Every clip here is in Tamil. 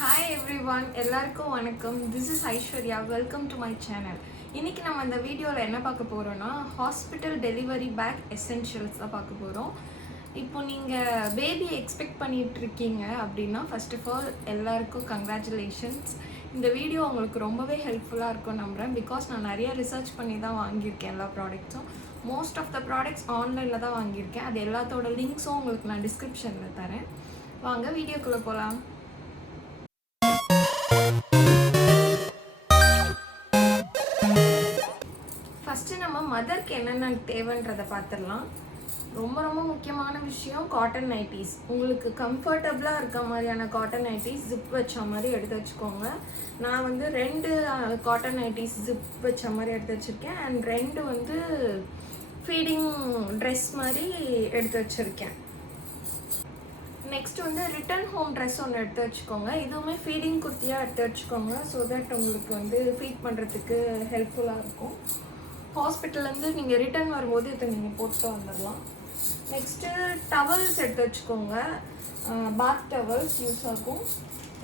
Hi everyone, எல்லாருக்கும் வணக்கம். This is Aishwarya. Welcome to my channel. இன்னைக்கு நம்ம இந்த வீடியோவில் என்ன பார்க்க போகிறோம்னா ஹாஸ்பிட்டல் டெலிவரி பேக் எசென்ஷியல்ஸ் தான் பார்க்க போகிறோம். இப்போ நீங்கள் பேபி எக்ஸ்பெக்ட் பண்ணிட்டு இருக்கீங்க அப்படின்னா ஃபர்ஸ்ட் ஆஃப் ஆல் எல்லாருக்கும் கங்க்ராச்சுலேஷன்ஸ். இந்த வீடியோ உங்களுக்கு ரொம்பவே ஹெல்ப்ஃபுல்லாக இருக்கும் நம்புகிறேன். பிகாஸ் நான் நிறைய ரிசர்ச் பண்ணி தான் வாங்கியிருக்கேன் எல்லா ப்ராடக்ட்ஸும். மோஸ்ட் ஆஃப் த ப்ராடக்ட்ஸ் ஆன்லைனில் தான் வாங்கியிருக்கேன். அது எல்லாத்தோட லிங்க்ஸும் உங்களுக்கு நான் டிஸ்கிரிப்ஷனில் தரேன். வாங்க வீடியோக்குள்ளே போகலாம். ஃபஸ்ட்டு நம்ம மதருக்கு என்னென்ன தேவைன்றதை பார்த்துடலாம். ரொம்ப முக்கியமான விஷயம் காட்டன் நைட்டிஸ். உங்களுக்கு கம்ஃபர்டபுளாக இருக்க மாதிரியான காட்டன் நைட்டிஸ் ஜிப் வச்ச மாதிரி எடுத்து வச்சுக்கோங்க. நான் வந்து 2 காட்டன் நைட்டிஸ் ஜிப் வச்ச மாதிரி எடுத்து வச்சுருக்கேன். அண்ட் 2 வந்து ஃபீடிங் ட்ரெஸ் மாதிரி எடுத்து வச்சுருக்கேன். நெக்ஸ்ட் வந்து ரிட்டன் ஹோம் ட்ரெஸ் ஒன்று எடுத்து வச்சுக்கோங்க. இதுவுமே ஃபீடிங் குர்த்தியாக எடுத்து வச்சுக்கோங்க. ஸோ தட் உங்களுக்கு வந்து ஃபீட் பண்ணுறதுக்கு ஹெல்ப்ஃபுல்லாக இருக்கும். ஹாஸ்பிட்டல்லேருந்து நீங்கள் ரிட்டன் வரும்போது இதை நீங்கள் போட்டு வந்துடலாம். நெக்ஸ்ட்டு டவல்ஸ் எடுத்து வச்சுக்கோங்க. பாத் டவல்ஸ் யூஸ் ஆகும்.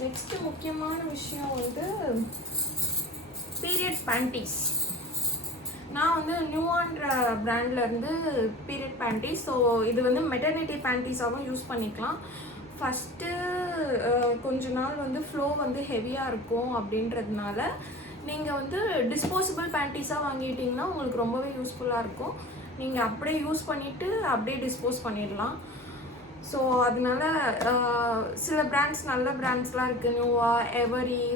நெக்ஸ்ட்டு முக்கியமான விஷயம் வந்து பீரியட் பேண்டீஸ். நான் வந்து நியூவான்ற பிராண்ட்லேருந்து பீரியட் பேண்டீஸ். ஸோ இது வந்து மெட்டர்னிட்டி பேண்டீஸாகவும் யூஸ் பண்ணிக்கலாம். ஃபஸ்ட்டு கொஞ்ச நாள் வந்து ஃப்ளோ வந்து ஹெவியாக இருக்கும் அப்படின்றதுனால நீங்கள் வந்து டிஸ்போசபிள் பேண்டீஸாக வாங்கிட்டிங்கன்னா உங்களுக்கு ரொம்பவே யூஸ்ஃபுல்லாக இருக்கும். நீங்கள் அப்படியே யூஸ் பண்ணிவிட்டு அப்படியே டிஸ்போஸ் பண்ணிடலாம். ஸோ அதனால சில பிராண்ட்ஸ் நல்ல பிராண்ட்ஸ்லாம் இருக்குது. நியூவா, எவரி,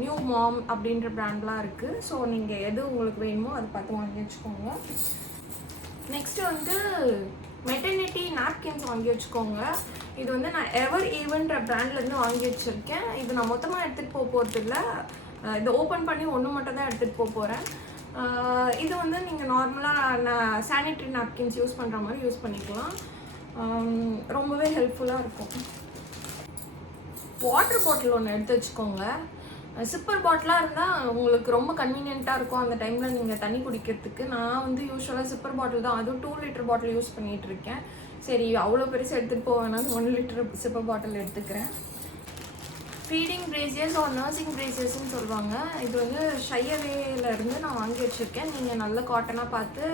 நியூ மாம் அப்படின்ற பிராண்ட்லாம் இருக்குது. ஸோ நீங்கள் எது உங்களுக்கு வேணுமோ அதை பார்த்து வாங்கி வச்சுக்கோங்க. நெக்ஸ்ட்டு வந்து மெட்டர்னிட்டி நாப்கின்ஸ் வாங்கி வச்சுக்கோங்க. இது வந்து நான் எவர் ஈவன்ற பிராண்ட்லேருந்து வாங்கி வச்சுருக்கேன். இது நான் மொத்தமாக எடுத்துகிட்டு போகிறது இல்லை. இதை ஓப்பன் பண்ணி ஒன்று மட்டும் தான் எடுத்துகிட்டு போகிறேன். இது வந்து நீங்கள் நார்மலாக சானிட்ரி நாப்கின்ஸ் யூஸ் பண்ணுற மாதிரி யூஸ் பண்ணிக்கலாம். ரொம்பவே ஹெல்ப்ஃபுல்லாக இருக்கும். வாட்டர் பாட்டில் ஒன்று எடுத்து வச்சுக்கோங்க. சிப்பர் பாட்டிலாக இருந்தால் உங்களுக்கு ரொம்ப கன்வீனியண்ட்டாக இருக்கும் அந்த டைமில் நீங்கள் தண்ணி குடிக்கிறதுக்கு. நான் வந்து யூஸ்வலாக சிப்பர் பாட்டில் தான், அதுவும் 2 லிட்டர் பாட்டில் யூஸ் பண்ணிகிட்டு இருக்கேன். சரி அவ்வளோ பெருசு எடுத்துகிட்டு போவேனாலும் 1 லிட்டர் சிப்பர் பாட்டில் எடுத்துக்கிறேன். ஃபீடிங் பிரேசியர்ஸ் ஆர் நர்சிங் பிரேசியர்ஸ்ன்னு சொல்லுவாங்க. இது வந்து ஷையவேலேருந்து நான் வாங்கி வச்சுருக்கேன். நீங்கள் நல்ல காட்டனாக பார்த்து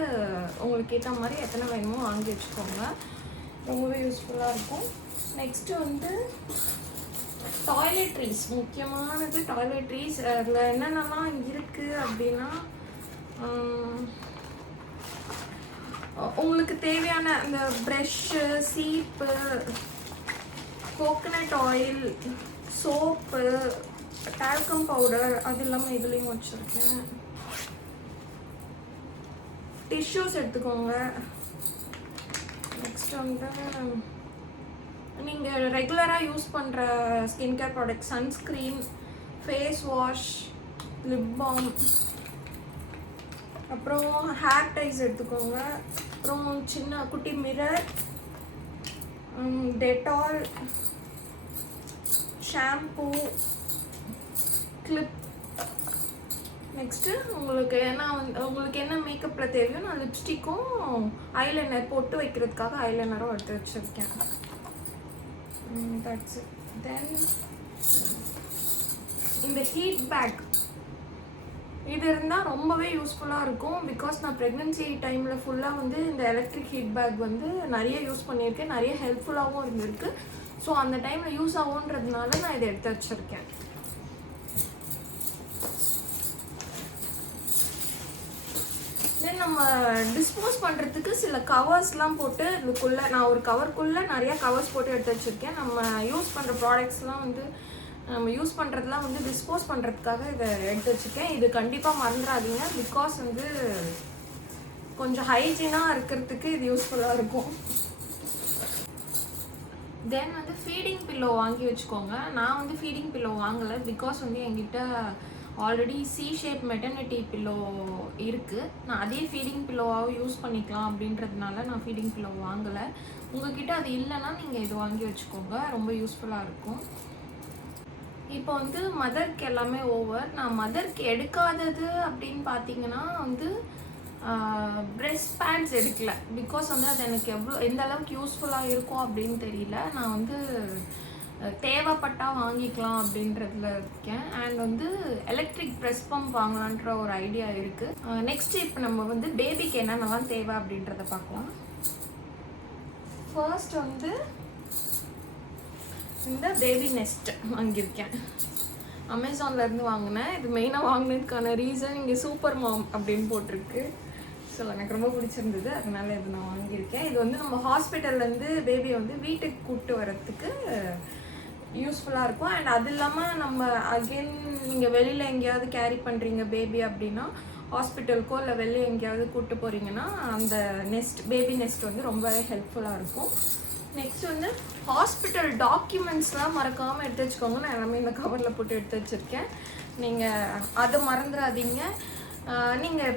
உங்களுக்கு ஏற்ற மாதிரி எத்தனை வேணுமோ வாங்கி வச்சுக்கோங்க. ரொம்பவே யூஸ்ஃபுல்லாக இருக்கும். நெக்ஸ்ட்டு வந்து டாய்லெட்ரீஸ். முக்கியமானது டாய்லெட்ரீஸ். அதில் என்னென்னலாம் இருக்குது அப்படின்னா உங்களுக்கு தேவையான அந்த ப்ரஷ்ஷு, சீப்பு, coconut oil, soap, talcum powder, அது இல்லாமல் இதுலேயும் வச்சுருக்கேன். டிஷ்யூஸ் எடுத்துக்கோங்க. நெக்ஸ்ட் வந்து நீங்கள் ரெகுலராக யூஸ் பண்ணுற skin care product, sunscreen, face wash, lip balm, அப்புறம் ஹேர் டைஸ் எடுத்துக்கோங்க. அப்புறம் சின்ன குட்டி mirror, Dettol, shampoo, clip. Next உங்களுக்கு என்ன மேக்கப்பில் தேவையோ நான் லிப்ஸ்டிக்கும் ஐலைனர் போட்டு வைக்கிறதுக்காக ஐலைனரும் எடுத்து வச்சுருக்கேன். That's it. தென் இந்த ஹீட் பேக் இது இருந்தால் ரொம்பவே யூஸ்ஃபுல்லாக இருக்கும். பிகாஸ் நான் ப்ரெக்னென்சி டைமில் ஃபுல்லாக வந்து இந்த எலக்ட்ரிக் ஹீட் பேக் வந்து நிறைய யூஸ் பண்ணியிருக்கேன். நிறைய ஹெல்ப்ஃபுல்லாகவும் இருந்திருக்கு. ஸோ அந்த டைமில் யூஸ் ஆகுன்றதுனால நான் இதை எடுத்து வச்சுருக்கேன். தென் நம்ம டிஸ்போஸ் பண்ணுறதுக்கு சில கவர்ஸ்லாம் போட்டு இதுக்குள்ளே நான் ஒரு கவருக்குள்ளே நிறையா கவர்ஸ் போட்டு எடுத்து வச்சுருக்கேன். நம்ம யூஸ் பண்ணுற ப்ராடக்ட்ஸ்லாம் வந்து நம்ம யூஸ் பண்ணுறதுலாம் வந்து டிஸ்போஸ் பண்ணுறதுக்காக இதை எடுத்து வச்சுருக்கேன். இது கண்டிப்பாக மறந்துடாதீங்க. பிகாஸ் வந்து கொஞ்சம் ஹைஜீனாக இருக்கிறதுக்கு இது யூஸ்ஃபுல்லாக இருக்கும். தென் வந்து ஃபீடிங் பில்லோ வாங்கி வச்சுக்கோங்க. நான் வந்து ஃபீடிங் பில்லோ வாங்கலை. பிகாஸ் வந்து என்கிட்ட already C shape maternity pillow இருக்குது. நான் அதே ஃபீடிங் பில்லோவாகவும் யூஸ் பண்ணிக்கலாம் அப்படின்றதுனால நான் ஃபீடிங் பில்லோ வாங்கலை. உங்ககிட்ட அது இல்லைன்னா நீங்கள் இது வாங்கி வச்சுக்கோங்க. ரொம்ப யூஸ்ஃபுல்லாக இருக்கும். இப்போ வந்து மதருக்கு எல்லாமே ஓவர். நான் மதருக்கு எடுக்காதது அப்படின்னு பார்த்தீங்கன்னா வந்து breast pads எடுக்கல because வந்து அது எனக்கு எந்த அளவுக்கு யூஸ்ஃபுல்லாக இருக்கும் அப்படின்னு தெரியல. நான் வந்து தேவைப்பட்டால் வாங்கிக்கலாம் அப்படின்றதுல இருக்கேன். அண்ட் வந்து எலக்ட்ரிக் ப்ரெஸ் பம்ப் வாங்கலான்ற ஒரு ஐடியா இருக்குது. நெக்ஸ்ட் இப்போ நம்ம வந்து பேபிக்கு என்னென்னலாம் தேவை அப்படின்றத பார்க்கலாம். ஃபர்ஸ்ட் வந்து இந்த பேபி நெஸ்ட் வாங்கியிருக்கேன். அமேசான்லேருந்து வாங்கினேன். இது மெயினாக வாங்கினதுக்கான ரீசன் இங்கே சூப்பர் மாம் அப்படின்னு போட்டிருக்கு. ஸோ எனக்கு ரொம்ப பிடிச்சிருந்தது, அதனால இது நான் வாங்கியிருக்கேன். இது வந்து நம்ம ஹாஸ்பிட்டல்லேருந்து பேபியை வந்து வீட்டுக்கு கூப்பிட்டு வரத்துக்கு யூஸ்ஃபுல்லாக இருக்கும். அண்ட் அது இல்லாமல் நம்ம அகெயின் நீங்கள் வெளியில் எங்கேயாவது கேரி பண்ணுறீங்க பேபி அப்படின்னா, ஹாஸ்பிட்டலுக்கோ இல்லை வெளியே எங்கேயாவது கூப்பிட்டு போகிறீங்கன்னா அந்த பேபி நெஸ்ட் வந்து ரொம்பவே ஹெல்ப்ஃபுல்லாக இருக்கும். நெக்ஸ்ட் வந்து ஹாஸ்பிட்டல் டாக்குமெண்ட்ஸ்லாம் மறக்காமல் எடுத்து வச்சுக்கோங்க. நான் எல்லாமே இந்த கவரில் போட்டு எடுத்து வச்சுருக்கேன். நீங்கள் அதை மறந்துடாதீங்க. நீங்கள்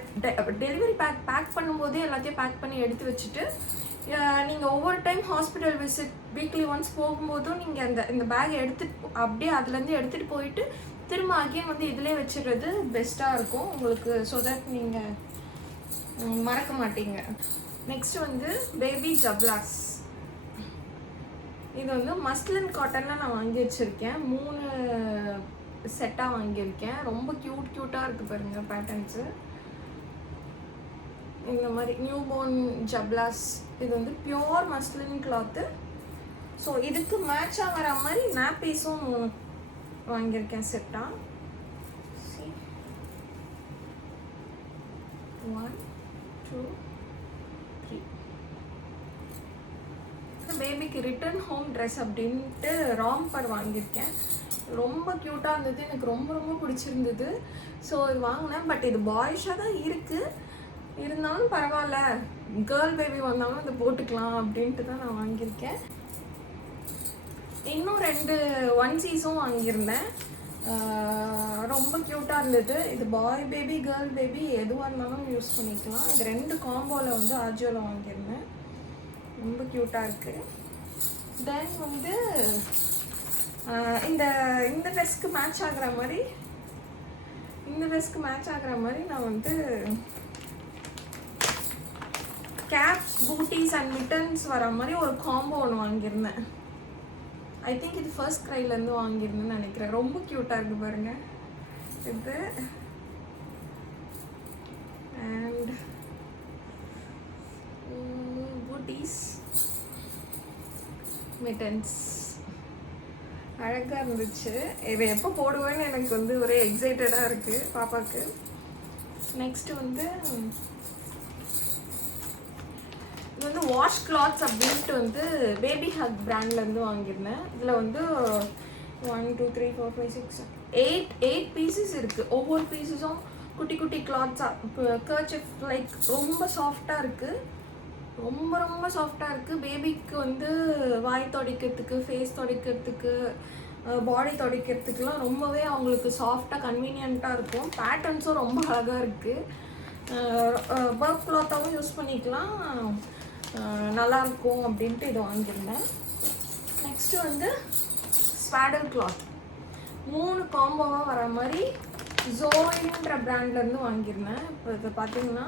டெலிவரி பேக் பண்ணும்போதே எல்லாத்தையும் பேக் பண்ணி எடுத்து வச்சுட்டு, நீங்கள் ஒவ்வொரு time hospital visit weekly once போகும்போதும் நீங்கள் இந்த பேக்கை எடுத்துகிட்டு அப்படியே அதுலேருந்து எடுத்துகிட்டு போயிட்டு திரும்ப அகெயின் வந்து இதிலே வச்சுடுறது பெஸ்ட்டாக இருக்கும் உங்களுக்கு. ஸோ தட் நீங்கள் மறக்க மாட்டீங்க. நெக்ஸ்ட் வந்து பேபி ஜப்லாஸ். இது வந்து மஸ்லின் காட்டனில் நான் வாங்கி வச்சுருக்கேன். 3 செட்டாக வாங்கியிருக்கேன். ரொம்ப க்யூட்டாக இருக்குது பாருங்கள் பேட்டர்ன்ஸு. இந்த மாதிரி நியூ பார்ன் ஜப்லாஸ். இது வந்து பியோர் மஸ்லின் கிளாத்து. ஸோ இதுக்கு மேட்சாக வர மாதிரி நாப்பீஸும் வாங்கியிருக்கேன் செட்டாக. 1 2 3. பேபிக்கு ரிட்டர்ன் ஹோம் ட்ரெஸ் அப்படின்ட்டு ராம்பர் வாங்கியிருக்கேன். ரொம்ப க்யூட்டாக இருந்தது, எனக்கு ரொம்ப ரொம்ப பிடிச்சிருந்தது. ஸோ இது வாங்கினேன். பட் இது பாய்ஸாக தான் இருக்குது, இருந்தாலும் பரவாயில்ல, கேர்ள் பேபி வந்தாலும் இதை போட்டுக்கலாம் அப்படின்ட்டு தான் நான் வாங்கியிருக்கேன். இன்னும் 2 ஒன்சீஸும் வாங்கியிருந்தேன். ரொம்ப க்யூட்டாக இருந்தது. இது பாய் பேபி கேர்ள் பேபி எதுவாக இருந்தாலும் யூஸ் பண்ணிக்கலாம். இது 2 காம்போவில் வந்து ஆஜியோவில் வாங்கியிருந்தேன். ரொம்ப க்யூட்டாக இருக்குது. தென் வந்து இந்த ட்ரெஸ்க்கு மேட்ச் ஆகிற மாதிரி நான் வந்து கேப்ஸ் பூட்டிஸ் அண்ட் மிட்டன்ஸ் வர மாதிரி ஒரு காம்போ ஒன்று வாங்கியிருந்தேன். ஐ திங்க் இது ஃபர்ஸ்ட் க்ரைலேருந்து வாங்கியிருந்தேன்னு நினைக்கிறேன். ரொம்ப க்யூட்டாக இருக்குது பாருங்கள் இது. அண்ட் பூட்டிஸ் மிட்டன்ஸ் அழகாக இருந்துச்சு. இதை எப்போ போடுவேன்னு எனக்கு வந்து ஒரே எக்ஸைட்டடாக இருக்குது பாப்பாவுக்கு. நெக்ஸ்ட்டு வந்து இது வந்து வாஷ் கிளாத்ஸ் அப்படின்ட்டு வந்து பேபி ஹக் பிராண்ட்லேருந்து வாங்கியிருந்தேன். இதில் வந்து 1 2 3 4 5 6 8 பீசஸ் இருக்குது. ஒவ்வொரு பீஸஸும் குட்டி குட்டி கிளாத்ஸாக கர்ச்சிஃப் லைக் ரொம்ப சாஃப்டாக இருக்குது. ரொம்ப சாஃப்டாக இருக்குது. பேபிக்கு வந்து வாய் துடைக்கிறதுக்கு, ஃபேஸ் துடைக்கிறதுக்கு, பாடி துடைக்கிறதுக்குலாம் ரொம்பவே அவங்களுக்கு சாஃப்டாக கன்வீனியண்ட்டாக இருக்கும். பேட்டர்ன்ஸும் ரொம்ப அழகாக இருக்குது. பர்க் கிளாத்தாகவும் யூஸ் பண்ணிக்கலாம், நல்லாயிருக்கும் அப்படின்ட்டு இது வாங்கியிருந்தேன். நெக்ஸ்ட்டு வந்து ஸ்வாடல் கிளாத் 3 காம்போவாக வர மாதிரி ஜோயின்ற பிராண்ட்லேருந்து வாங்கியிருந்தேன். இப்போ இதை பார்த்தீங்கன்னா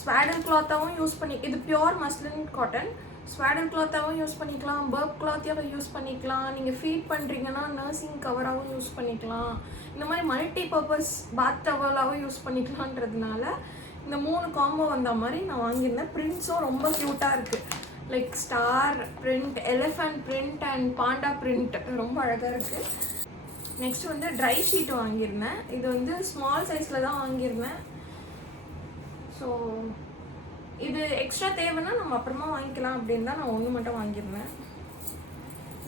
ஸ்வாடல் கிளாத்தாகவும் யூஸ் பண்ணி, இது பியோர் மஸ்லின் காட்டன். ஸ்வாடல் கிளாத்தாகவும் யூஸ் பண்ணிக்கலாம், பர்க் கிளாத்தையும் யூஸ் பண்ணிக்கலாம். நீங்கள் ஃபீட் பண்ணுறீங்கன்னா நர்சிங் கவராகவும் யூஸ் பண்ணிக்கலாம். இந்த மாதிரி மல்டி பர்பஸ் பாத் டவலாகவும் யூஸ் பண்ணிக்கலான்றதுனால இந்த 3 காம்போ வந்த மாதிரி நான் வாங்கியிருந்தேன். பிரிண்ட்ஸும் ரொம்ப க்யூட்டாக இருக்குது. Like star print, elephant print and Panda print ரொம்ப அழகாக இருக்குது. நெக்ஸ்ட் வந்து ட்ரை ஷீட் வாங்கியிருந்தேன். இது வந்து ஸ்மால் சைஸில் தான் வாங்கியிருந்தேன். ஸோ இது எக்ஸ்ட்ரா தேவைன்னா நம்ம அப்புறமா வாங்கிக்கலாம் அப்படின்னு தான் நான் 1 மட்டும் வாங்கியிருந்தேன்.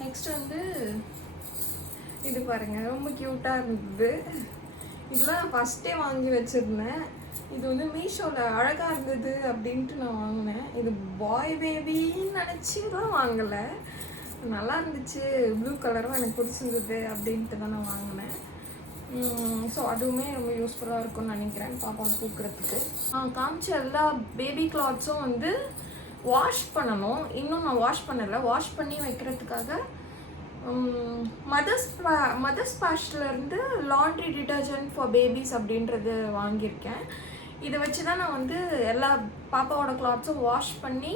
நெக்ஸ்ட் வந்து இது பாருங்கள், ரொம்ப க்யூட்டாக இருந்தது. இதெல்லாம் ஃபஸ்ட்டே வாங்கி வச்சுருந்தேன். இது வந்து மீஷோவில் அழகாக இருந்தது அப்படின்ட்டு நான் வாங்கினேன். இது பாய் பேபின்னு நினச்சி தான் வாங்கலை, நல்லா இருந்துச்சு. ப்ளூ கலரும் எனக்கு பிடிச்சிருந்தது அப்படின்ட்டு தான் நான் வாங்கினேன். ஸோ அதுவுமே ரொம்ப யூஸ்ஃபுல்லாக இருக்கும்னு நினைக்கிறேன் பாப்பாவை தூக்குறதுக்கு. காமிச்ச எல்லா பேபி கிளாத்ஸும் வந்து வாஷ் பண்ணணும். இன்னும் நான் வாஷ் பண்ணலை. வாஷ் பண்ணி வைக்கிறதுக்காக மதர்ஸ் பாஷ்லேருந்து லாண்ட்ரி டிட்டர்ஜென்ட் ஃபார் பேபிஸ் அப்படின்றது வாங்கியிருக்கேன். இதை வச்சு தான் நான் வந்து எல்லா பாப்பாவோட கிளாத்ஸும் வாஷ் பண்ணி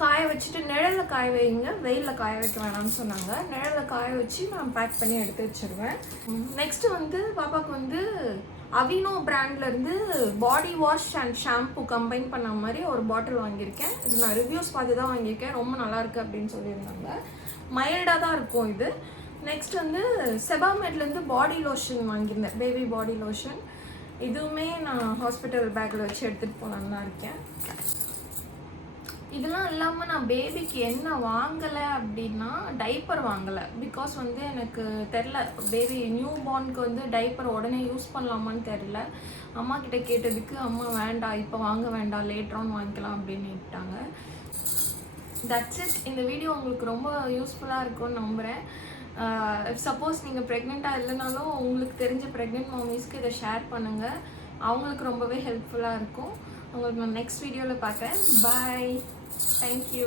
காய வச்சுட்டு நிழலில் காய வைங்க, வெயிலில் காய வைக்க வேணாம்னு சொன்னாங்க. நிழலில் காய வச்சு நான் பேக் பண்ணி எடுத்து வச்சுருவேன். நெக்ஸ்ட்டு வந்து பாப்பாவுக்கு வந்து அவினோ பிராண்ட்லேருந்து body wash and shampoo combine பண்ண மாதிரி ஒரு பாட்டில் வாங்கியிருக்கேன். இது நான் ரிவ்யூஸ் பார்த்து தான் வாங்கியிருக்கேன். ரொம்ப நல்லாயிருக்கு அப்படின்னு சொல்லியிருந்தாங்க. மைல்டாக தான் இருக்கும் இது. நெக்ஸ்ட் வந்து செபாமேட்லேருந்து பாடி லோஷன் வாங்கியிருந்தேன், பேபி பாடி லோஷன். இதுவுமே நான் ஹாஸ்பிட்டல் பேக்கில் வச்சு எடுத்துகிட்டு போகலான்னு தான் இருக்கேன். இதெல்லாம் இல்லாமல் நான் பேபிக்கு என்ன வாங்கலை அப்படின்னா டைப்பர் வாங்கலை. பிகாஸ் வந்து எனக்கு தெரில, பேபி நியூ பார்னுக்கு வந்து டைப்பர் உடனே யூஸ் பண்ணலாமான்னு தெரில. அம்மா கிட்ட கேட்டதுக்கு அம்மா வேண்டாம், இப்போ வாங்க வேண்டாம், லேட்டரான் வாங்கிக்கலாம் அப்படின்னு விட்டாங்க. That's it. இந்த வீடியோ உங்களுக்கு ரொம்ப யூஸ்ஃபுல்லாக இருக்கும்னு நம்புகிறேன். சப்போஸ் நீங்கள் ப்ரெக்னெண்ட்டாக இல்லைனாலும் உங்களுக்கு தெரிஞ்ச ப்ரெக்னென்ட் மாமிஸ்க்கு இதை ஷேர் பண்ணுங்கள். அவங்களுக்கு ரொம்பவே ஹெல்ப்ஃபுல்லாக இருக்கும். உங்களுக்கு நான் நெக்ஸ்ட் வீடியோவில் பார்க்குறேன். பாய். Thank you.